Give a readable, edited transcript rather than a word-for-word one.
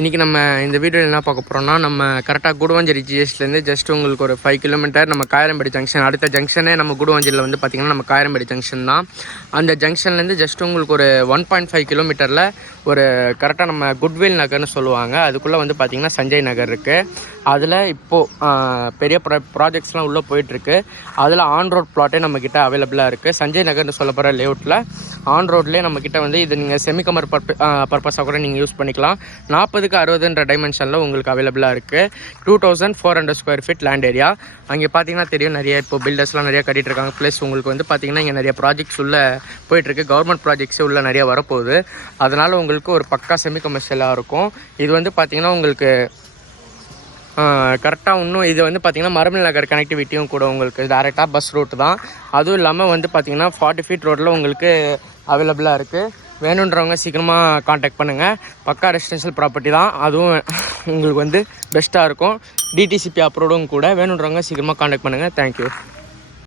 இன்றைக்கி நம்ம இந்த வீடியோவில் என்ன பார்க்க போகிறோம்னா, நம்ம கரெக்டாக குடுவாஞ்சேரி ஜிஎஸ்லேருந்து ஜஸ்ட் உங்களுக்கு ஒரு 5 கிலோமீட்டர் நம்ம காயரம்பேடு ஜங்ஷன், அடுத்த ஜங்ஷனே நம்ம குடுவாஞ்சேரியில் வந்து பார்த்திங்கன்னா நம்ம காயரம்பேடு ஜங்ஷன் தான். அந்த ஜங்ஷன்லேருந்து ஜஸ்ட் உங்களுக்கு ஒரு 1.5 கிலோமீட்டரில் ஒரு கரெக்டாக நம்ம குட்வில் நகர்னு சொல்லுவாங்க. அதுக்குள்ளே வந்து பார்த்திங்கன்னா சஞ்சய் நகர் இருக்குது. அதில் இப்போது பெரிய ப்ராஜெக்ட்ஸ்லாம் உள்ளே போயிட்டுருக்கு. அதில் ஆன் ரோட் ப்ளாட்டே நம்மக்கிட்ட அவைலபிளாக இருக்குது. சஞ்சய் நகர்னு சொல்லப்படுற லேஅவுட்டில் ஆன் ரோட்லேயே நம்மக்கிட்ட வந்து இது நீங்கள் செமிகமர் பர்பஸாக கூட நீங்கள் யூஸ் பண்ணிக்கலாம். 40க்கு 60ன்ற டைமென்ஷனில் உங்களுக்கு அவைலபிளாக இருக்குது. 2400 ஸ்கொயர் ஃபீட் லேண்ட் ஏரியா. அங்கே பார்த்தீங்கன்னா தெரியும், நிறைய இப்போ பில்டர்ஸ்லாம் நிறையா கட்டிகிட்டு இருக்காங்க. ப்ளஸ் உங்களுக்கு வந்து பார்த்திங்கன்னா இங்கே நிறைய ப்ராஜெக்ட்ஸ் உள்ளே போயிட்டுருக்கு. கவர்மெண்ட் ப்ராஜெக்ட்ஸே உள்ளே நிறையா வரப்போகுது. அதனால் உங்களுக்கு ஒரு பக்கா செமி கமர்ஷியலாக இருக்கும். இது வந்து பார்த்திங்கன்னா உங்களுக்கு கரெக்டாக இன்னும் இது வந்து பார்த்திங்கன்னா மரமல் நகர் கனெக்டிவிட்டியும் கூட உங்களுக்கு டேரெக்டாக பஸ் ரூட் தான். அதுவும் இல்லாமல் வந்து பார்த்திங்கன்னா 40 ஃபீட் ரோட்டில் உங்களுக்கு அவைலபிளாக இருக்குது. வேணுன்றவங்க சீக்கிரமாக காண்டாக்ட் பண்ணுங்கள். பக்கா ரெசிடென்ஷியல் ப்ராப்பர்ட்டி தான், அதுவும் உங்களுக்கு வந்து பெஸ்ட்டாக இருக்கும். டிடிசிபி அப்ரூவ்டும் கூட. வேணுன்றவங்க சீக்கிரமாக காண்டாக்ட் பண்ணுங்கள். தேங்க்யூ.